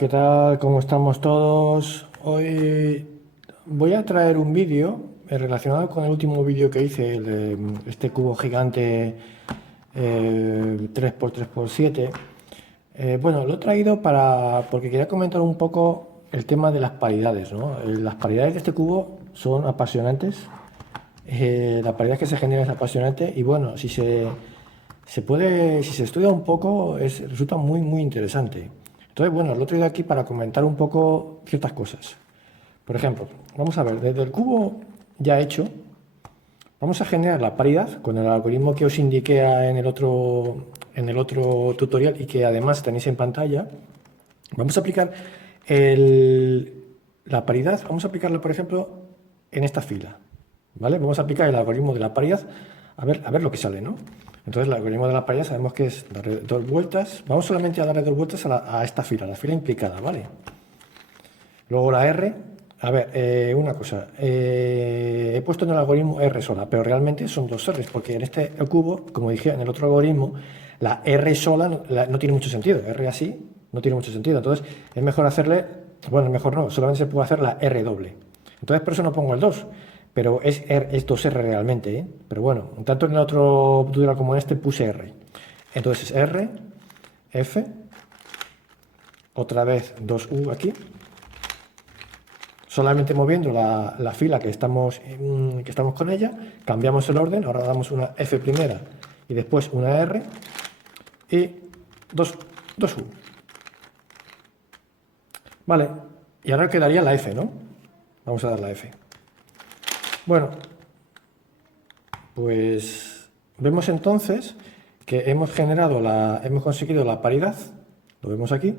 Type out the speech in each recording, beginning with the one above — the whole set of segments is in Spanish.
¿qué tal? ¿Cómo estamos todos? Hoy voy a traer un vídeo relacionado con el último vídeo que hice, el de este cubo gigante 3x3x7. Bueno, lo he traído porque quería comentar un poco el tema de las paridades, ¿no? Las paridades de este cubo son apasionantes. La paridad que se genera es apasionante y bueno, si se estudia un poco, resulta muy interesante. Entonces, bueno, lo he traído aquí para comentar un poco ciertas cosas. Por ejemplo, vamos a ver, desde el cubo ya hecho, vamos a generar la paridad con el algoritmo que os indiqué en el otro tutorial y que además tenéis en pantalla. Vamos a aplicar la paridad, vamos a aplicarla, por ejemplo, en esta fila. ¿Vale? Vamos a aplicar el algoritmo de la paridad a ver lo que sale, ¿no? Entonces, el algoritmo de la paridad sabemos que es darle dos vueltas. Vamos solamente a darle dos vueltas a esta fila, la fila implicada, ¿vale? Luego la R. A ver, una cosa. He puesto en el algoritmo R sola, pero realmente son dos R's, porque en este cubo, como dije en el otro algoritmo, la R sola no tiene mucho sentido. R así no tiene mucho sentido. Entonces, es mejor hacerle, bueno, mejor no, solamente se puede hacer la R doble. Entonces, por eso no pongo el 2. Pero es 2R realmente, ¿eh? Pero bueno, tanto en el otro tutorial como en este puse R. Entonces es R, F, otra vez 2U aquí. Solamente moviendo la fila que estamos con ella, cambiamos el orden, ahora damos una F primera y después una R y 2U. Vale, y ahora quedaría la F, ¿no? Vamos a dar la F. Bueno, pues vemos entonces que hemos conseguido la paridad, lo vemos aquí,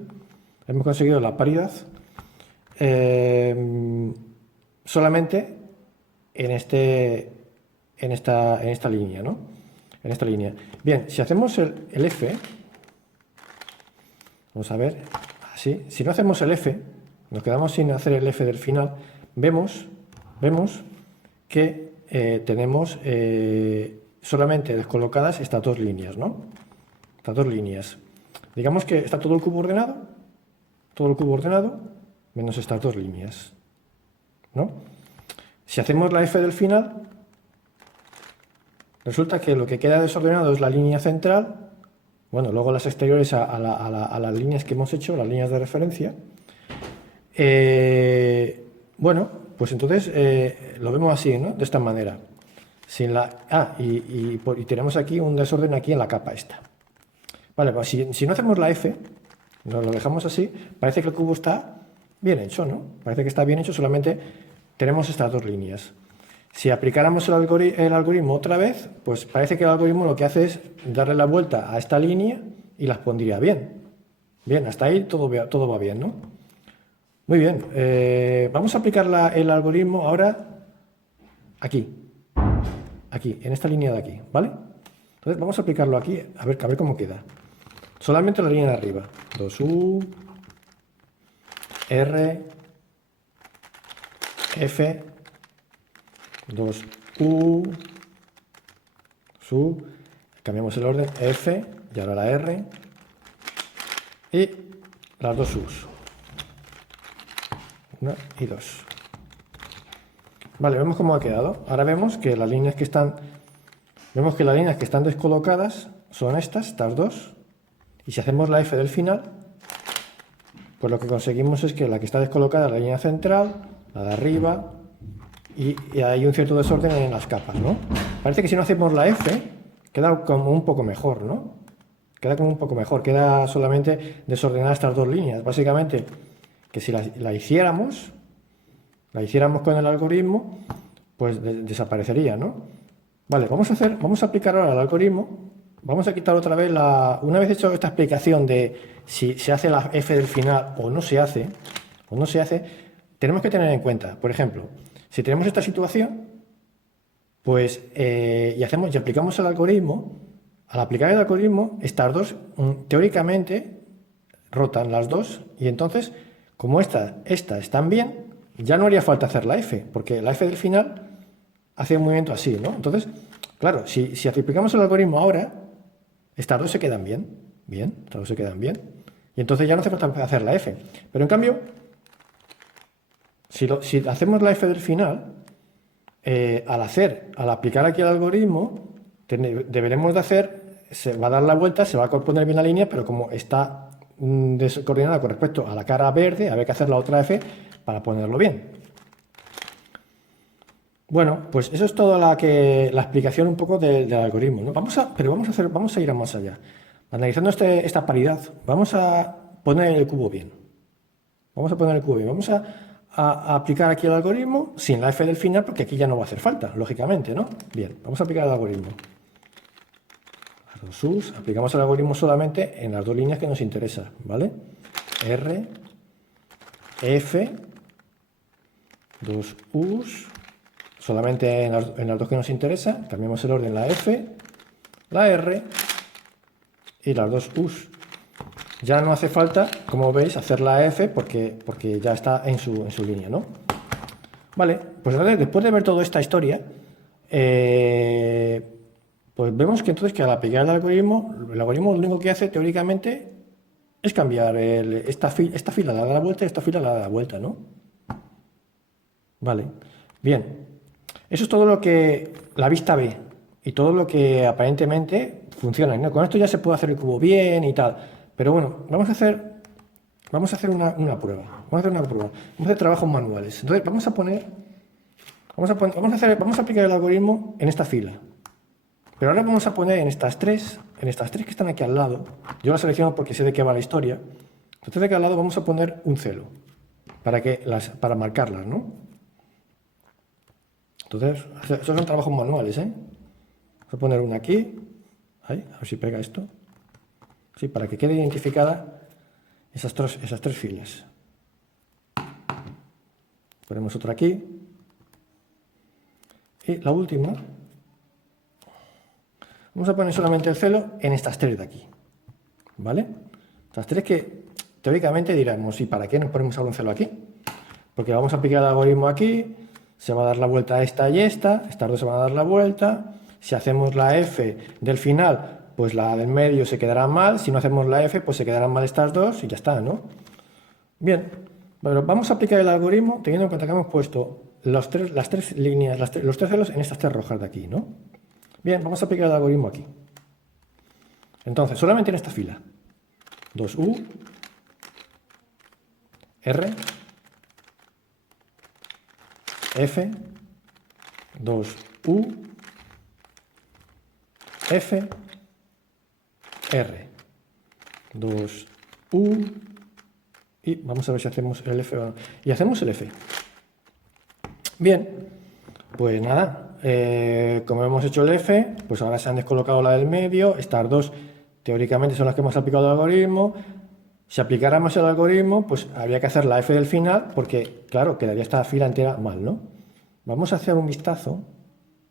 hemos conseguido la paridad solamente en esta línea, ¿no? En esta línea. Bien, si hacemos el F, vamos a ver, así, si no hacemos el F, nos quedamos sin hacer el F del final, vemos que tenemos solamente descolocadas estas dos líneas, ¿no? Estas dos líneas. Digamos que está todo el cubo ordenado, menos estas dos líneas, ¿no? Si hacemos la F del final, resulta que lo que queda desordenado es la línea central, bueno, luego las exteriores a las líneas que hemos hecho, las líneas de referencia. Bueno, pues entonces lo vemos así, ¿no? De esta manera. Y tenemos aquí un desorden aquí en la capa esta. Vale, pues si no hacemos la F, nos lo dejamos así, parece que el cubo está bien hecho, ¿no? Parece que está bien hecho, solamente tenemos estas dos líneas. Si aplicáramos el algoritmo otra vez, pues parece que el algoritmo lo que hace es darle la vuelta a esta línea y las pondría bien. Bien, hasta ahí todo va bien, ¿no? Muy bien, vamos a aplicar el algoritmo ahora aquí, en esta línea de aquí, ¿vale? Entonces vamos a aplicarlo aquí, a ver cómo queda. Solamente la línea de arriba, 2U, R, F, 2U, SU, cambiamos el orden, F, y ahora la R, y las dos U's. 1 y 2. Vale, vemos cómo ha quedado. Ahora vemos que las líneas que están descolocadas son estas dos. Y si hacemos la F del final, pues lo que conseguimos es que la que está descolocada es la línea central, la de arriba, y hay un cierto desorden en las capas, ¿no? Parece que si no hacemos la F, queda como un poco mejor, ¿no? Queda solamente desordenadas estas dos líneas. Básicamente, que si la hiciéramos con el algoritmo, pues desaparecería, ¿no? Vale, vamos a aplicar ahora el algoritmo. Vamos a quitar otra vez una vez hecho esta explicación de si se hace la F del final o no se hace, tenemos que tener en cuenta, por ejemplo, si tenemos esta situación, pues y aplicamos el algoritmo, al aplicar el algoritmo, estas dos teóricamente rotan las dos y entonces, como estas están bien, ya no haría falta hacer la F, porque la F del final hace un movimiento así, ¿no? Entonces, claro, si aplicamos el algoritmo ahora, estas dos se quedan bien, estas dos se quedan bien. Y Y entonces ya no hace falta hacer la f. Pero en cambio, si hacemos la f del final, al aplicar aquí el algoritmo, deberemos de hacer, se va a dar la vuelta, se va a poner bien la línea, pero como está descoordinada con respecto a la cara verde, había que hacer la otra f para ponerlo bien. Bueno, pues eso es toda la explicación un poco del algoritmo, ¿no? Vamos a ir más allá. Analizando esta paridad, vamos a poner el cubo bien. Vamos a aplicar aquí el algoritmo sin la f del final, porque aquí ya no va a hacer falta, lógicamente, ¿no? Bien, vamos a aplicar el algoritmo. Las dos u's, aplicamos el algoritmo solamente en las dos líneas que nos interesan, ¿vale? R, F, dos u's, solamente en las dos que nos interesan, cambiamos el orden, la F, la R y las dos u's. Ya no hace falta, como veis, hacer la F porque ya está en su línea, ¿no? Vale, pues después de ver toda esta historia, pues vemos que entonces que al aplicar el algoritmo lo único que hace teóricamente es cambiar esta fila la da la vuelta y esta fila la da la vuelta, ¿no? Vale, bien. Eso es todo lo que la vista ve y todo lo que aparentemente funciona, ¿no? Con esto ya se puede hacer el cubo bien y tal. Pero bueno, vamos a hacer una prueba. Vamos a hacer trabajos manuales. Entonces vamos a aplicar el algoritmo en esta fila. Pero ahora vamos a poner en estas tres que están aquí al lado. Yo las selecciono porque sé de qué va la historia. Entonces de aquí al lado vamos a poner un celo para marcarlas, ¿no? Entonces, esos son trabajos manuales, ¿eh? Vamos a poner una aquí. Ahí, a ver si pega esto. Sí, para que quede identificada esas tres filas. Ponemos otra aquí. Y la última, vamos a poner solamente el celo en estas tres de aquí. ¿Vale? Estas tres que teóricamente diremos, ¿y para qué nos ponemos ahora un celo aquí? Porque vamos a aplicar el algoritmo aquí, se va a dar la vuelta a esta y estas dos se van a dar la vuelta. Si hacemos la F del final, pues la del medio se quedará mal. Si no hacemos la F, pues se quedarán mal estas dos y ya está, ¿no? Bien, bueno, vamos a aplicar el algoritmo teniendo en cuenta que hemos puesto las tres líneas, los tres celos en estas tres rojas de aquí, ¿no? Bien, vamos a aplicar el algoritmo aquí. Entonces, solamente en esta fila. 2U, R, F, 2U, F, R, 2U, y vamos a ver si hacemos el F o no. Y hacemos el F. Bien, pues nada, como hemos hecho el F, pues ahora se han descolocado la del medio. Estas dos teóricamente son las que hemos aplicado el algoritmo. Si aplicáramos el algoritmo, pues habría que hacer la F del final, porque claro, quedaría esta fila entera mal, ¿no? Vamos a hacer un vistazo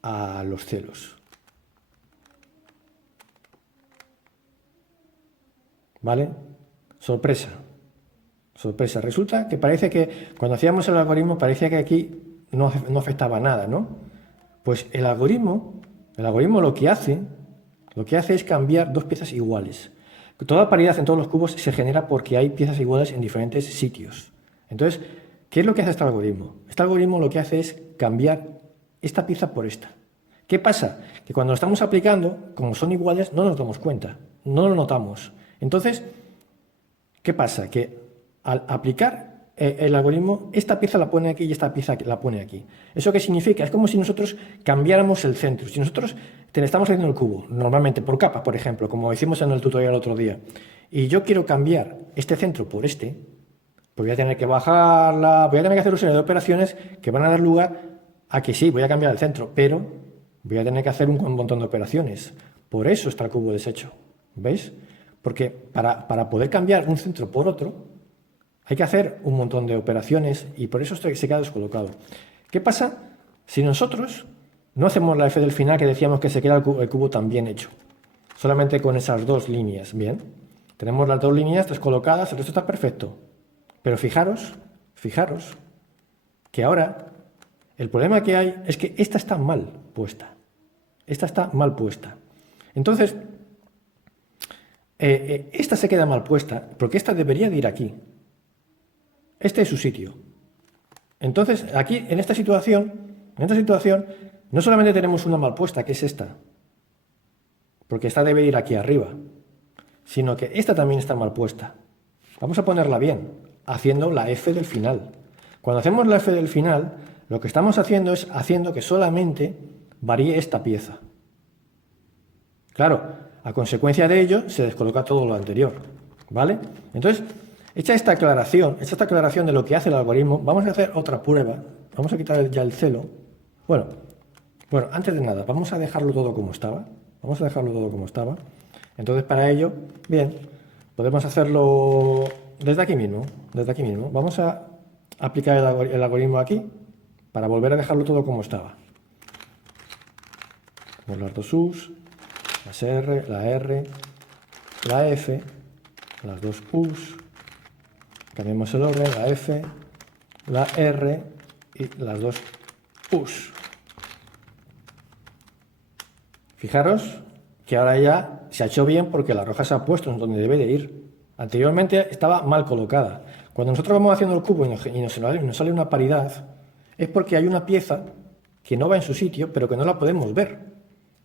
a los celos. ¿Vale? Sorpresa. Sorpresa. Resulta que parece que cuando hacíamos el algoritmo parecía que aquí no afectaba nada, ¿no? Pues el algoritmo lo que hace es cambiar dos piezas iguales. Toda paridad en todos los cubos se genera porque hay piezas iguales en diferentes sitios. Entonces, ¿qué es lo que hace este algoritmo? Este algoritmo lo que hace es cambiar esta pieza por esta. ¿Qué pasa? Que cuando lo estamos aplicando, como son iguales, no nos damos cuenta, no lo notamos. Entonces, ¿qué pasa? Que al aplicar el algoritmo, esta pieza la pone aquí y esta pieza la pone aquí. ¿Eso qué significa? Es como si nosotros cambiáramos el centro. Si nosotros estamos haciendo el cubo, normalmente por capas, por ejemplo, como hicimos en el tutorial el otro día, y yo quiero cambiar este centro por este, pues voy a tener que bajarla, voy a tener que hacer una serie de operaciones que van a dar lugar a que sí, voy a cambiar el centro, pero voy a tener que hacer un montón de operaciones. Por eso está el cubo deshecho. ¿Veis? Porque para poder cambiar un centro por otro, hay que hacer un montón de operaciones y por eso se queda descolocado. ¿Qué pasa si nosotros no hacemos la F del final que decíamos que se queda el cubo tan bien hecho? Solamente con esas dos líneas. Bien, tenemos las dos líneas descolocadas, el resto está perfecto. Pero fijaros que ahora el problema que hay es que esta está mal puesta. Esta está mal puesta. Entonces, esta se queda mal puesta, porque esta debería de ir aquí. Este es su sitio. Entonces, aquí, en esta situación, no solamente tenemos una mal puesta, que es esta, porque esta debe ir aquí arriba, sino que esta también está mal puesta. Vamos a ponerla bien, haciendo la F del final. Cuando hacemos la F del final, lo que estamos haciendo es haciendo que solamente varíe esta pieza. Claro, a consecuencia de ello se descoloca todo lo anterior, ¿vale? Entonces, hecha esta aclaración de lo que hace el algoritmo, vamos a hacer otra prueba. Vamos a quitar ya el celo. Bueno, antes de nada, vamos a dejarlo todo como estaba. Entonces, para ello, bien, podemos hacerlo desde aquí mismo. Vamos a aplicar el algoritmo aquí para volver a dejarlo todo como estaba. Tenemos las dos U's, las R, la R, la F, las dos U's, cambiamos el orden, la F, la R y las dos U's. Fijaros que ahora ya se ha hecho bien porque la roja se ha puesto en donde debe de ir. Anteriormente estaba mal colocada. Cuando nosotros vamos haciendo el cubo y nos sale una paridad, es porque hay una pieza que no va en su sitio, pero que no la podemos ver.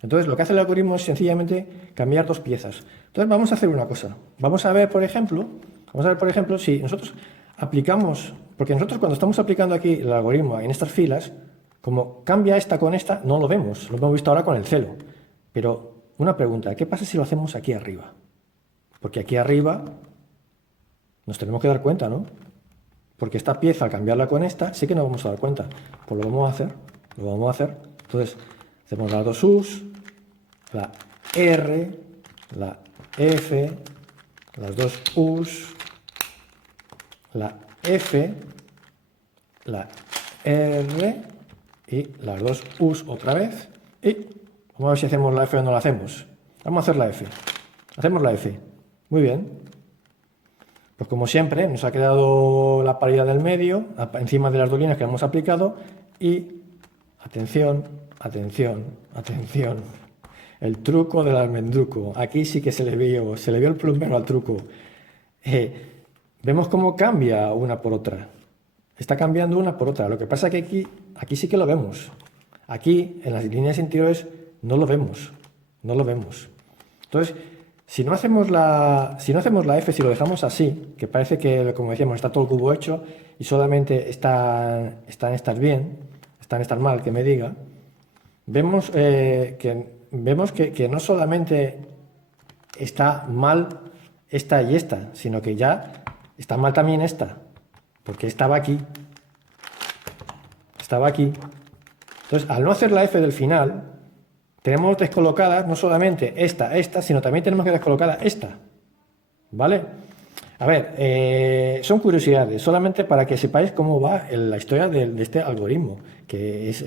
Entonces, lo que hace el algoritmo es sencillamente cambiar dos piezas. Entonces, vamos a hacer una cosa. Vamos a ver, por ejemplo, si nosotros aplicamos, porque nosotros cuando estamos aplicando aquí el algoritmo en estas filas, como cambia esta con esta, no lo vemos. Lo hemos visto ahora con el celo. Pero una pregunta, ¿qué pasa si lo hacemos aquí arriba? Porque aquí arriba nos tenemos que dar cuenta, ¿no? Porque esta pieza, al cambiarla con esta, sí que nos vamos a dar cuenta. Pues lo vamos a hacer. Entonces, hacemos las dos U's, la R, la F, las dos U's, la F, la R y las dos U's otra vez. Y vamos a ver si hacemos la F o no la hacemos. Vamos a hacer la F. Hacemos la F. Muy bien. Pues como siempre, nos ha quedado la paridad del medio encima de las dos líneas que hemos aplicado y, atención, el truco del almendruco. Aquí sí que se le vio el plumero al truco. Vemos cómo cambia una por otra. Está cambiando una por otra. Lo que pasa es que aquí sí que lo vemos. Aquí, en las líneas interiores, no lo vemos. Entonces, si no hacemos la F, si lo dejamos así, que parece que, como decíamos, está todo el cubo hecho y solamente están estas bien, están estas mal, que me diga, vemos que no solamente está mal esta y esta, sino que ya está mal también esta, porque estaba aquí. Entonces, al no hacer la F del final, tenemos descolocadas no solamente esta, sino también tenemos que descolocar esta. ¿Vale? A ver, son curiosidades, solamente para que sepáis cómo va la historia de este algoritmo, que es,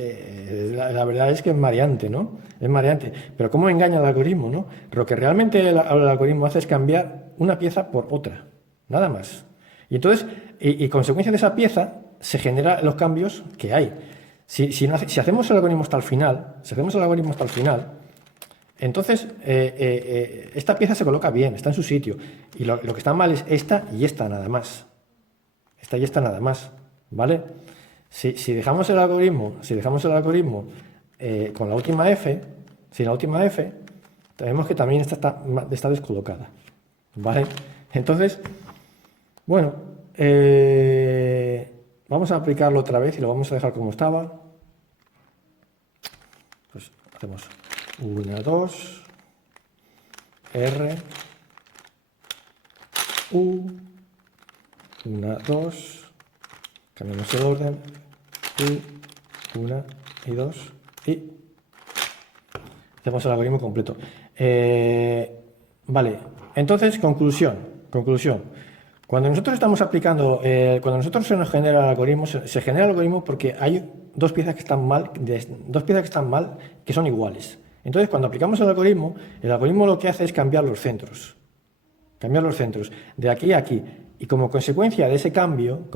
la verdad es que es mareante, ¿no? Es mareante. Pero cómo engaña el algoritmo, ¿no? Lo que realmente el algoritmo hace es cambiar una pieza por otra, nada más. Y entonces, y consecuencia de esa pieza, se generan los cambios que hay. Si hacemos el algoritmo hasta el final, entonces esta pieza se coloca bien, está en su sitio. Y lo que está mal es esta y esta nada más. ¿Vale? Si dejamos el algoritmo con la última F, sin la última F, vemos que también esta está descolocada. ¿Vale? Entonces, bueno, vamos a aplicarlo otra vez y lo vamos a dejar como estaba. Pues hacemos 1, 2, R, U, 1, 2, cambiamos el orden, U, 1 y 2 y hacemos el algoritmo completo. Vale, entonces conclusión. Cuando nosotros estamos aplicando, cuando nosotros se nos genera el algoritmo, se genera el algoritmo porque hay dos piezas que están mal, que son iguales. Entonces, cuando aplicamos el algoritmo lo que hace es cambiar los centros de aquí a aquí. Y como consecuencia de ese cambio,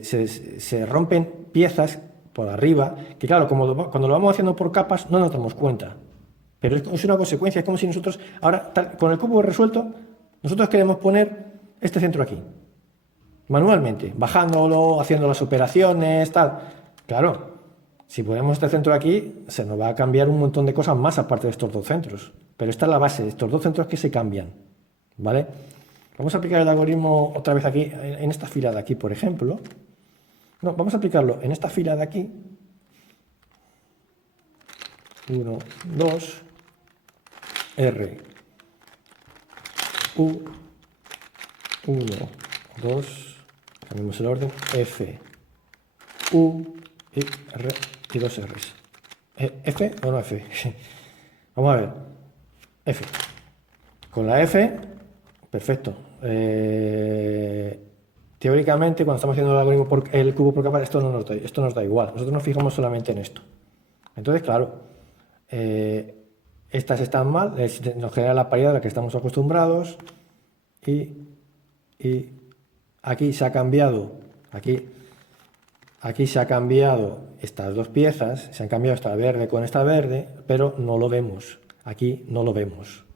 se rompen piezas por arriba, que claro, cuando lo vamos haciendo por capas no nos damos cuenta. Pero es una consecuencia, es como si nosotros, ahora, con el cubo resuelto, nosotros queremos poner este centro aquí, manualmente, bajándolo, haciendo las operaciones, tal. Claro, si ponemos este centro aquí, se nos va a cambiar un montón de cosas más aparte de estos dos centros. Pero esta es la base, estos dos centros que se cambian, ¿vale? Vamos a aplicar el algoritmo otra vez aquí, en esta fila de aquí, por ejemplo. No, vamos a aplicarlo en esta fila de aquí. 1, 2, R, U, 1, 2, cambiamos el orden, F, U, y R, y dos R's. ¿F o no F? Vamos a ver. F. Con la F, perfecto. Teóricamente, cuando estamos haciendo el algoritmo por el cubo por capa, esto nos da igual. Nosotros nos fijamos solamente en esto. Entonces, claro, estas están mal, nos genera la paridad a la que estamos acostumbrados y aquí se ha cambiado, aquí se ha cambiado estas dos piezas, se han cambiado esta verde con esta verde, pero no lo vemos, aquí no lo vemos,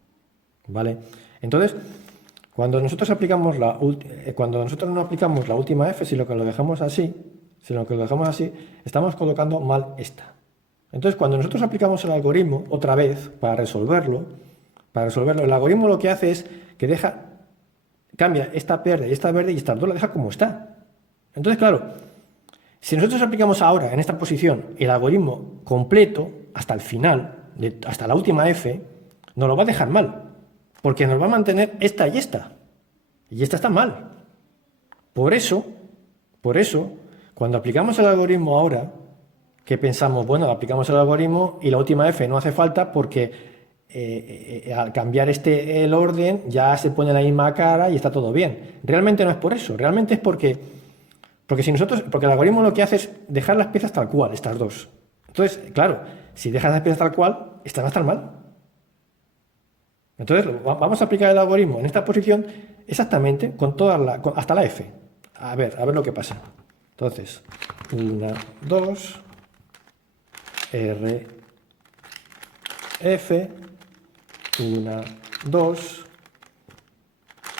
¿vale? Entonces, cuando nosotros no aplicamos la última F, si lo que lo dejamos así, estamos colocando mal esta. Entonces, cuando nosotros aplicamos el algoritmo otra vez para resolverlo, el algoritmo lo que hace es que cambia esta verde y estas dos la deja como está. Entonces, claro, si nosotros aplicamos ahora en esta posición el algoritmo completo hasta el final, hasta la última F, nos lo va a dejar mal, porque nos va a mantener esta y esta está mal. Por eso, cuando aplicamos el algoritmo ahora, que pensamos, bueno, aplicamos el algoritmo y la última F no hace falta porque al cambiar el orden ya se pone la misma cara y está todo bien. Realmente no es por eso, realmente es porque el algoritmo lo que hace es dejar las piezas tal cual, estas dos. Entonces, claro, si dejas las piezas tal cual, estas van a estar mal. Entonces, vamos a aplicar el algoritmo en esta posición exactamente con hasta la F. A ver lo que pasa. Entonces, 1, 2, R, F, 1, 2,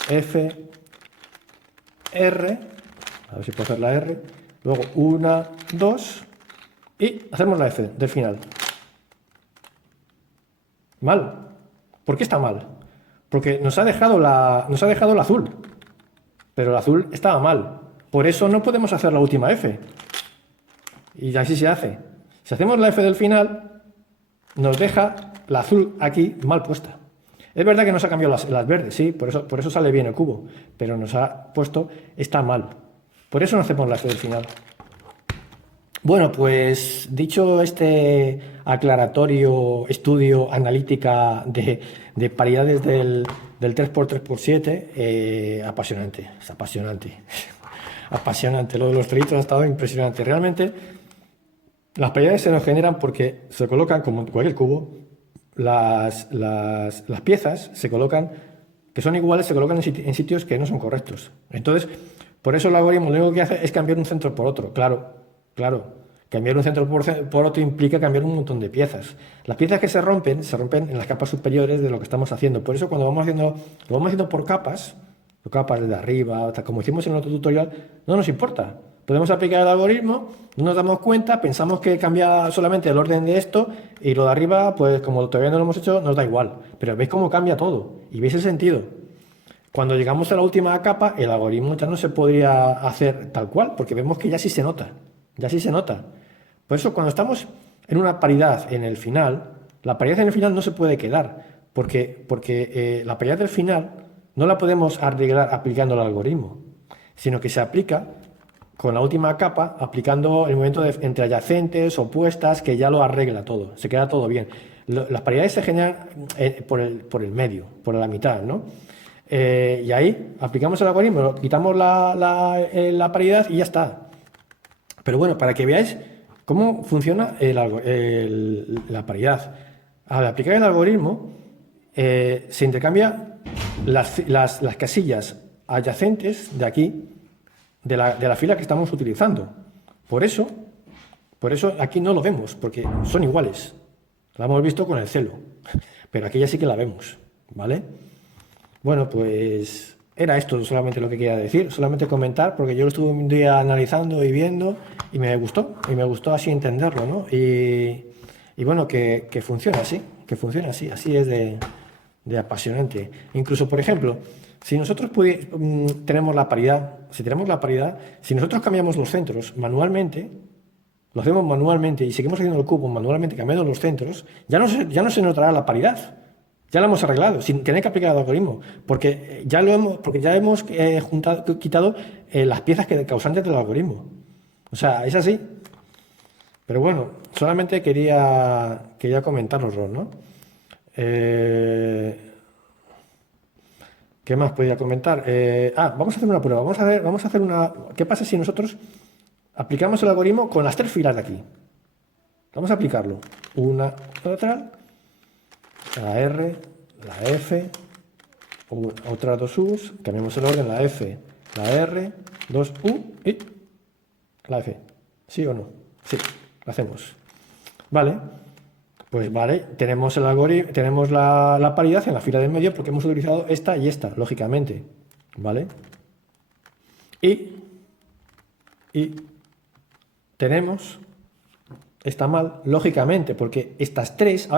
F, R, a ver si puedo hacer la R, luego 1, 2 y hacemos la F del final. Mal. ¿Por qué está mal? Porque nos ha dejado el azul, pero el azul estaba mal. Por eso no podemos hacer la última F. Y así se hace. Si hacemos la F del final, nos deja la azul aquí mal puesta. Es verdad que nos ha cambiado las verdes, sí, por eso sale bien el cubo, pero nos ha puesto está mal. Por eso no hacemos la F del final. Bueno, pues dicho este aclaratorio estudio analítica de paridades del 3x3x7, apasionante, es apasionante. Apasionante, lo de los trelitos ha estado impresionante. Realmente las paridades se nos generan porque se colocan, como en cualquier cubo, las piezas se colocan, que son iguales, se colocan en sitios que no son correctos. Entonces, por eso el algoritmo lo único que hace es cambiar un centro por otro. Claro. Cambiar un centro por otro implica cambiar un montón de piezas. Las piezas que se rompen en las capas superiores de lo que estamos haciendo. Por eso cuando lo vamos haciendo por capas de arriba, como hicimos en el otro tutorial, no nos importa. Podemos aplicar el algoritmo, no nos damos cuenta, pensamos que cambia solamente el orden de esto y lo de arriba, pues como todavía no lo hemos hecho, nos da igual. Pero veis cómo cambia todo y veis el sentido. Cuando llegamos a la última capa, el algoritmo ya no se podría hacer tal cual, porque vemos que ya sí se nota. Por eso, cuando estamos en una paridad en el final, la paridad en el final no se puede quedar, porque la paridad del final no la podemos arreglar aplicando el algoritmo, sino que se aplica con la última capa, aplicando el movimiento entre adyacentes, opuestas, que ya lo arregla todo, se queda todo bien. Las paridades se generan por el medio, por la mitad, ¿no? Y ahí aplicamos el algoritmo, quitamos la paridad y ya está. Pero bueno, para que veáis cómo funciona la paridad. Al aplicar el algoritmo, se intercambian las casillas adyacentes de aquí, de la fila que estamos utilizando. Por eso aquí no lo vemos, porque son iguales. Lo hemos visto con el celo. pero aquí ya sí que la vemos, ¿vale? Bueno, pues era esto solamente lo que quería decir, solamente comentar, porque yo lo estuve un día analizando y viendo y me gustó así entenderlo, ¿no? Y bueno, que funciona así, así es de apasionante. Incluso, por ejemplo, si nosotros tenemos la paridad, si nosotros cambiamos los centros manualmente, lo hacemos manualmente y seguimos haciendo el cubo manualmente, cambiando los centros, ya no se notará la paridad. Ya lo hemos arreglado, sin tener que aplicar el algoritmo, porque ya hemos quitado las piezas causantes del algoritmo. O sea, es así. Pero bueno, solamente quería comentaroslo, ¿no? ¿Qué más podía comentar? Vamos a hacer una prueba. Vamos a hacer una... ¿Qué pasa si nosotros aplicamos el algoritmo con las 3 filas de aquí? Vamos a aplicarlo. Una lateral, la R, la F, otras 2 U's, cambiamos el orden, la F, la R, 2 U y la F. ¿Sí o no? Sí, lo hacemos. Vale, pues vale, tenemos el algoritmo, tenemos la paridad en la fila del medio porque hemos utilizado esta y esta, lógicamente. ¿Vale? Y tenemos... Está mal, lógicamente, porque estas tres,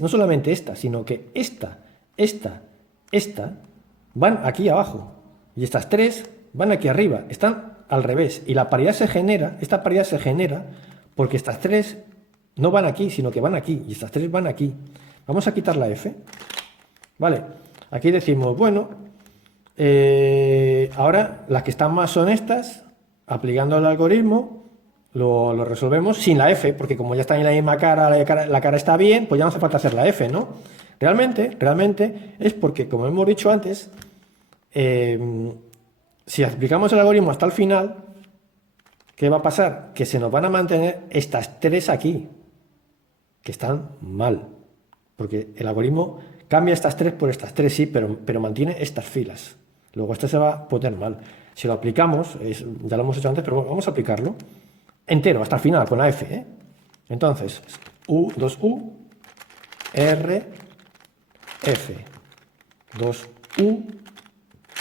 no solamente esta, sino que esta, van aquí abajo. Y estas 3 van aquí arriba, están al revés. Y la paridad esta paridad se genera porque estas 3 no van aquí, sino que van aquí. Y estas 3 van aquí. Vamos a quitar la F. Vale, aquí decimos, bueno, ahora las que están más son estas, aplicando el algoritmo. Lo resolvemos sin la F, porque como ya está en la misma cara, la cara está bien, pues ya no hace falta hacer la F, ¿no? Realmente es porque, como hemos dicho antes, si aplicamos el algoritmo hasta el final, ¿qué va a pasar? Que se nos van a mantener estas 3 aquí, que están mal, porque el algoritmo cambia estas 3 por estas 3, sí, pero mantiene estas filas. Luego esta se va a poner mal. Si lo aplicamos, ya lo hemos hecho antes, pero bueno, vamos a aplicarlo entero, hasta el final, con la F, ¿eh? Entonces, U, 2U, R, F, 2U,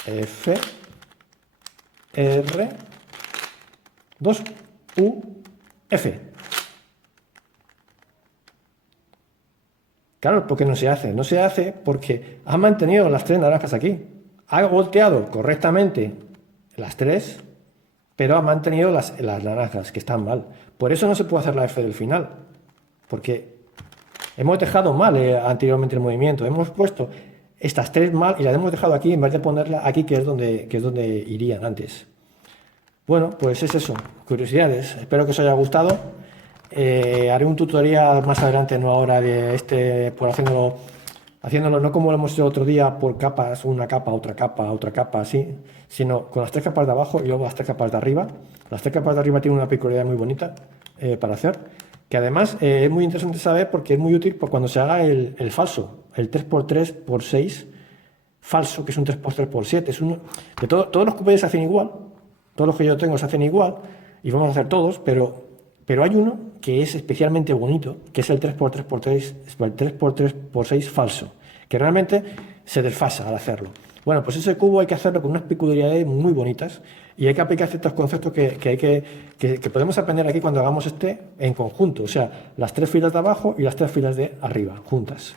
F, R, 2U, F. Claro, ¿por qué no se hace? No se hace porque ha mantenido las 3 naranjas aquí. Ha volteado correctamente las 3, pero ha mantenido las naranjas, que están mal. Por eso no se puede hacer la F del final, porque hemos dejado mal anteriormente el movimiento. Hemos puesto estas 3 mal y las hemos dejado aquí en vez de ponerla aquí, que es donde irían antes. Bueno, pues es eso, curiosidades. Espero que os haya gustado. Haré un tutorial más adelante, no ahora, de por haciéndolo no como lo hemos hecho otro día, por capas, una capa, otra capa, así, sino con las 3 capas de abajo y luego las 3 capas de arriba. Las 3 capas de arriba tienen una peculiaridad muy bonita para hacer, que además es muy interesante saber porque es muy útil por cuando se haga el falso, el 3x3x6 falso, que es un 3x3x7. Todos los cubos se hacen igual, todos los que yo tengo se hacen igual, y vamos a hacer todos, pero hay uno que es especialmente bonito, que es el 3x3x3, el 3x3x6 falso, que realmente se desfasa al hacerlo. Bueno, pues ese cubo hay que hacerlo con unas peculiaridades muy bonitas y hay que aplicar ciertos conceptos que podemos aprender aquí cuando hagamos en conjunto, o sea, las 3 filas de abajo y las 3 filas de arriba, juntas.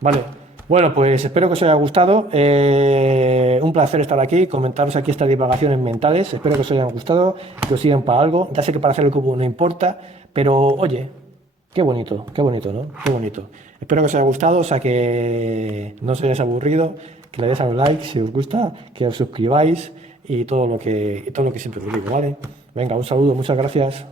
Vale, bueno, pues espero que os haya gustado. Un placer estar aquí, comentaros aquí estas divagaciones mentales. Espero que os hayan gustado, que os sirvan para algo. Ya sé que para hacer el cubo no importa, pero oye, qué bonito, ¿no? Qué bonito. Espero que os haya gustado, o sea, que no os hayáis aburrido, que le deis a un like si os gusta, que os suscribáis y todo lo que siempre os digo, ¿vale? Venga, un saludo, muchas gracias.